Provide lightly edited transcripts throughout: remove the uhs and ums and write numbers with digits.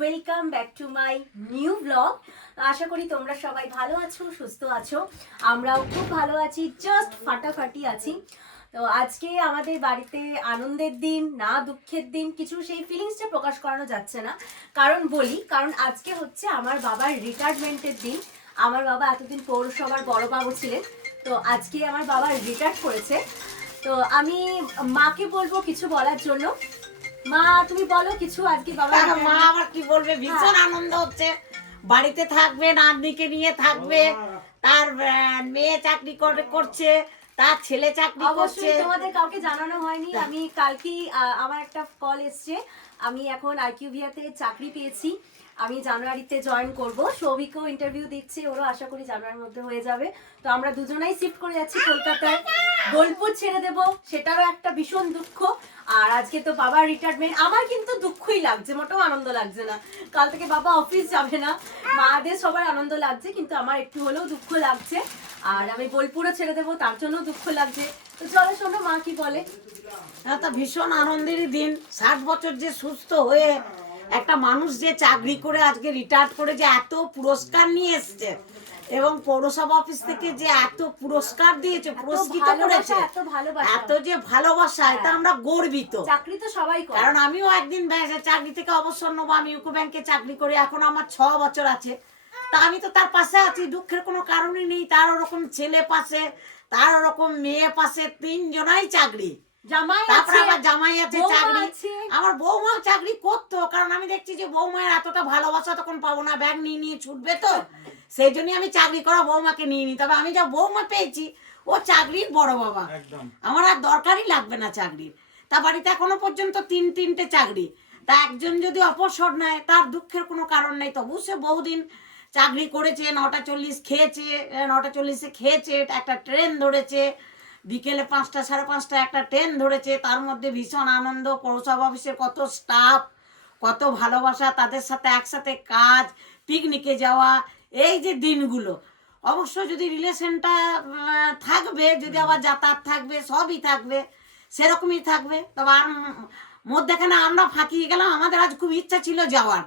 Welcome back to my new blog. আশা করি তোমরা সবাই ভালো আছো, সুস্থ আছো। আমরাও খুব ভালো আছি, জাস্ট ফাটাফাটি আছি। তো আজকে আমাদের বাড়িতে আনন্দের দিন না দুঃখের দিন, কিছু সেই ফিলিংসটা প্রকাশ করানো যাচ্ছে না। কারণ আজকে হচ্ছে আমার বাবার রিটায়ারমেন্টের দিন। আমার বাবা এতদিন পৌরসভার বড়বাবু ছিলেন, তো আজকে আমার বাবা রিটায়ার করেছে। তো আমি মাকে বলবো কিছু বলার জন্য। মা তুমি বলো কিছু আজকে বাবা। মা আমার কি বলবে, ভীষণ আনন্দ হচ্ছে। বাড়িতে থাকবে, নাতনিকে নিয়ে থাকবে। তার মেয়ে চাকরি করছে, তার ছেলে চাকরি করছে। অবশ্যই তোমাদের কাউকে জানানো হয়নি, আমি কালকেই আমার একটা কল এসছে। আমি এখন আইকিউভিয়াতে চাকরি পেয়েছি, আমি জানুয়ারিতে জয়েন করব। সৌভিকও ইন্টারভিউ দিচ্ছে, ওরও আশা করি জানুয়ারির মধ্যে হয়ে যাবে। তো আমরা দুজনেই শিফট করে যাচ্ছি কলকাতায়, বোলপুর ছেড়ে দেব, সেটারও একটা ভীষণ দুঃখ। আর আজকে তো বাবার রিটায়ারমেন্ট, আমার কিন্তু দুঃখই লাগছে, মোটেও আনন্দ লাগছে না। কাল থেকে বাবা অফিস যাবে না, মাদের সবার আনন্দ লাগছে, কিন্তু আমার একটু হলেও দুঃখ লাগছে। আর আমি বোলপুরও ছেড়ে দেবো, তার জন্য দুঃখ লাগছে। তো চলো শোনো মা কি বলে। তা ভীষণ আনন্দেরই দিন। 60 বছর যে সুস্থ হয়ে একটা মানুষ যে চাকরি করে আজকে রিটায়ার করে যে এত পুরস্কার নিয়ে এসছে, এবং পৌরসভা অফিস থেকে যে এত পুরস্কার দিয়েছে, পুরস্কৃত করেছে, এত যে ভালোবাসা, এটা আমরা গর্বিত। চাকরি তো সবাই করে, কারণ আমিও একদিন চাকরি থেকে অবসর নেবো। আমি ইউকো ব্যাংকে চাকরি করি, এখন আমার 6 বছর আছে। তা আমি তো তার পাশে আছি, দুঃখের কোনো কারণই নেই। তার ওরকম ছেলে পাশে, তার ওরকম মেয়ে পাশে, 3 জনাই চাকরি। তারপরে আবার জামাই আছে চাকরি। আমার বৌমাও চাকরি করতো, কারণ আমি দেখছি যে বৌমায়ের এতটা ভালোবাসা তখন পাবো না, ব্যাগ নিয়ে নিয়ে ছুটবে। তো সেই জন্যই আমি চাকরি করা বৌমাকে নিয়ে নিই। তবে আমি যা বৌমা পেয়েছি, ও চাকরির বড় বাবা, আমার আর দরকারই লাগবে না চাকরির। তা বাড়িতে এখনো পর্যন্ত 3টে চাকরি। তা একজন যদি অবসর নেয়, তার দুঃখের কোনো কারণ নেই। তবু সে বহুদিন চাকরি করেছে, 9টা 40 খেয়েছে, 9টা 40-এ খেয়েছে, একটা ট্রেন ধরেছে, বিকেলে 5টা 5:30 একটা ট্রেন ধরেছে। তার মধ্যে ভীষণ আনন্দ, পৌরসভা অফিসের কত স্টাফ, কত ভালোবাসা, তাদের সাথে একসাথে কাজ, পিকনিকে যাওয়া, এই যে দিনগুলো। অবশ্য যদি রিলেশনটা থাকবে, যদি আবার যাতায়াত থাকবে, সবই থাকবে, সেরকমই থাকবে। তবে মধ্যেখানে আমরা ফাঁকিয়ে গেলাম। আমাদের আজ খুব ইচ্ছা ছিল যাওয়ার,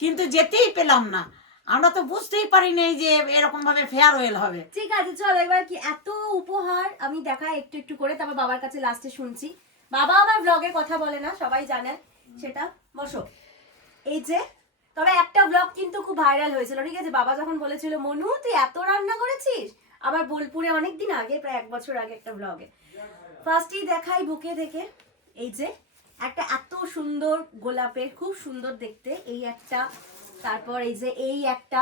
কিন্তু যেতেই পেলাম না। আমরা তো বুঝতেই পারি নাই যে এরকম ভাবে ফেয়ারওয়েল হবে। ঠিক আছে চলো, এবার কি এত উপহার আমি দেখাই একটু একটু করে, তারপর বাবার কাছে লাস্টে শুনছি। বাবা আমার ব্লগে কথা বলে না, সবাই জানেন সেটা। বসো। এই যে, তবে একটা ব্লগ কিন্তু খুব ভাইরাল হয়েছিল, ঠিক আছে? বাবা যখন বলেছিল মনু তুই এত রান্না করেছিস, আবার বোলপুরে অনেকদিন আগে, প্রায় 1 বছর আগে একটা ব্লগে। ফার্স্টেই দেখাই বুকে থেকে, এই যে একটা এত সুন্দর গোলাপের, খুব সুন্দর দেখতে, এই একটা। তারপর এই যে এই একটা।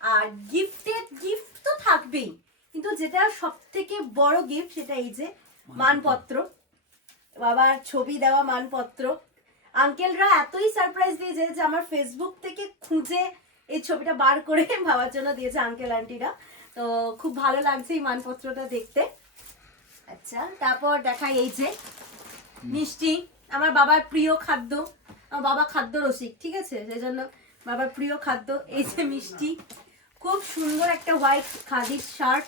আর গিফট তো থাকবেই, কিন্তু যেটা সব থেকে বড় গিফট সেটা এই যে মানপত্র, বাবার ছবি দেওয়া মানপত্র। আঙ্কেলরা এতই সারপ্রাইজ দিয়েছে যে আমার ফেসবুক থেকে খুঁজে এই ছবিটা বার করে বাবার জন্য দিয়েছে আঙ্কেল আন্টিরা। তো খুব ভালো লাগছে এই মানপত্রটা দেখতে। আচ্ছা, তারপর দেখাই এই যে মিষ্টি, আমার বাবার প্রিয় খাদ্য। আমার বাবা খাদ্য রসিক, ঠিক আছে? সেই জন্য বাবার প্রিয় খাদ্য এই যে মিষ্টি। খুব সুন্দর একটা হোয়াইট খাদির শার্ট,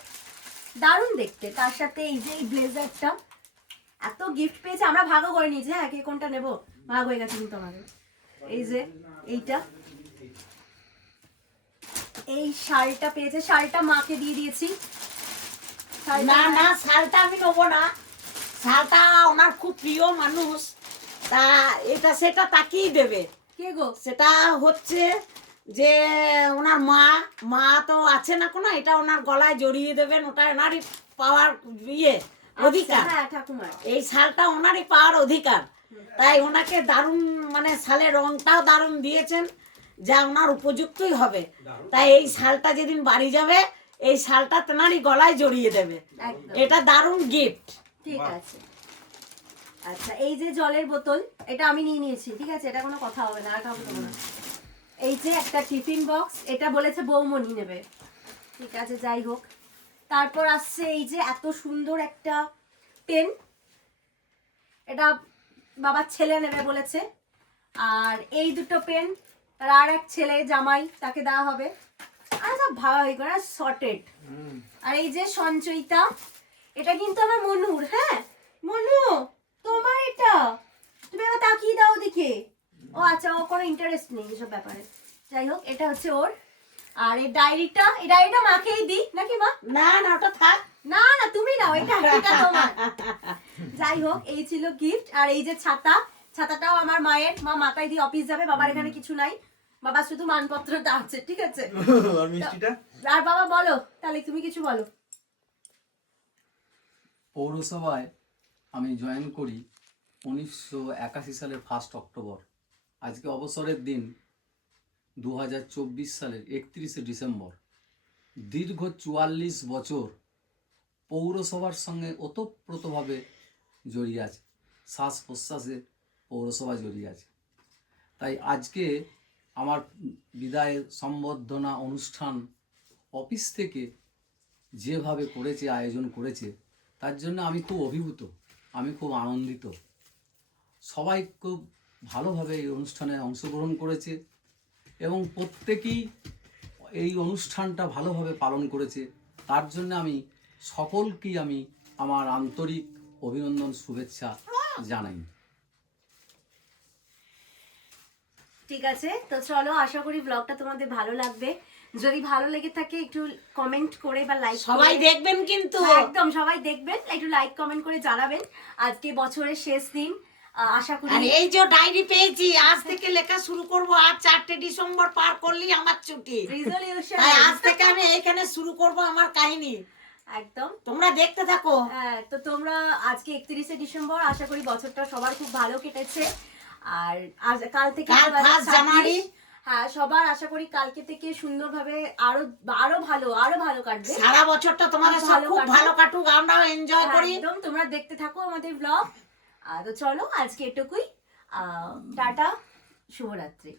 দারুণ দেখতে। তার সাথে এই যে এই ব্লেজারটা, এত গিফট পেয়েছে। আমরা ভাগও করে নিয়েছি, হ্যাঁ কে কোনটা নেবো, ভাগ হয়ে গেছে কিন্তু আমাদের। এই যে এইটা, এই শালটা পেয়েছে, শালটা মাকে দিয়ে দিয়েছি। না না, শালটা আমি নেবো না, শালটা ওনার খুব প্রিয় মানুষ, তা এটা সেটা তাকেই দেবে। কে গো? সেটা হচ্ছে যে ওনার মা তো আছে না কোনো, এটা ওনার গলায় জড়িয়ে দেবেন, ওটা ওনারই পাওয়ার অধিকার। হ্যাঁ ঠাকুমার, এই শালটা ওনারই পাওয়ার অধিকার। তাই ওনাকে দারুণ, মানে শালের রংটাও দারুণ দিয়েছেন, যা ওনার উপযুক্তই হবে। তাই এই শালটা যেদিন বাড়ি যাবে, এই শালটা তেনারই গলায় জড়িয়ে দেবে। এটা দারুণ গিফট। ঠিক আছে। আচ্ছা, এই যে জলের বোতল, এটা আমি নিয়ে নিয়েছি, ঠিক আছে? এটা কোনো কথা হবে না, আর কাউকে দেবো না। এই যে একটা টিফিন বক্স, এটা বলেছে বৌমনি নেবে, ঠিক আছে? যাই হোক। তারপর আসছে এই যে এত সুন্দর একটা পেন, এটা বাবার ছেলে নেবে বলেছে। আর এই দুটো পেন তার আর এক ছেলে জামাই, তাকে দেওয়া হবে। আর সব ভাগাভাগি করে সর্টেড। আর এই যে সঞ্চয়িতা, এটা কিন্তু আমার মনুর। হ্যাঁ মনু, তোমার এটা, তুমি আবার তাকিয়ে দাও দেখে। ও আচ্ছা, ও কোনো ইন্টারেস্ট নেই এসব ব্যাপারে। যাই হোক, এটা হচ্ছে ওর। আর এই ডায়েরিটা মাকেই দিই নাকি মা? না না, ওটা থাক। না না, তুমি নাও, এটা তোমার। যাই হোক, এই ছিল গিফট। আর এই যে ছাতাটাও আমার মায়ের। মা মাথায় দিয়ে অফিস যাবে, বাবার এখানে কিছু নাই, বাবা শুধু মানপত্রটা আছে, ঠিক আছে। আর মিষ্টিটা? আর বাবা বলো তাহলে, তুমি কিছু বলো। পৌরসভায় আমি জয়েন করি 1981 সালের 1 অক্টোবর। আজকে অবসরের দিন 2024 সালের 31 ডিসেম্বর। দীর্ঘ 44 বছর পৌরসভার সঙ্গে ওতপ্রোতভাবে জড়িয়ে আছে, শ্বাস প্রশ্বাসে পৌরসভা জড়িয়ে আছে। তাই আজকে আমার বিদায় সম্বর্ধনা অনুষ্ঠান অফিস থেকে যেভাবে করেছে, আয়োজন করেছে, তার জন্য আমি খুব অভিভূত, আমি খুব আনন্দিত। সবাই খুব ভালোভাবে এই অনুষ্ঠানে অংশগ্রহণ করেছে এবং প্রত্যেকেই এই অনুষ্ঠানটা ভালোভাবে পালন করেছে। তার জন্য আমি সকলকেই আমি আমার আন্তরিক অভিনন্দন, শুভেচ্ছা জানাই। ঠিক আছে, তো চলো, আশা করি ব্লগটা তোমাদের ভালো লাগবে। যদি ভালো লেগে থাকে একটু কমেন্ট করে বা লাইক, সবাই দেখবেন কিন্তু। একদম সবাই দেখবেন, একটু লাইক কমেন্ট করে জানাবেন। আজকে বছরের শেষ দিন, আশা করি। আর এই যে ডায়েরি পেয়েছি, আজ থেকে লেখা শুরু করব। আজ 4 ডিসেম্বর পার করলেই আমার ছুটি। রেজলিউশন, তাই আজ থেকে আমি এখানে শুরু করব আমার কাহিনী। একদম তোমরা দেখতে থাকো। হ্যাঁ, তো তোমরা আজকে 31 ডিসেম্বর, আশা করি বছরটা সবার খুব ভালো কেটেছে। আর আজ কাল থেকে কাল 1 জানুয়ারি। হ্যাঁ, সবার আশা করি কালকে থেকে সুন্দরভাবে আরো আরো ভালো কাটবে। সারা বছরটা তোমাদের সব ভালো খুব কাটুক। ভালো কাটুক, আমরাও এনজয় করি। একদম, তোমরা দেখতে থাকো আমাদের ব্লগ। তো চলো আজকে এটুকুই। টাটা, শুভরাত্রি।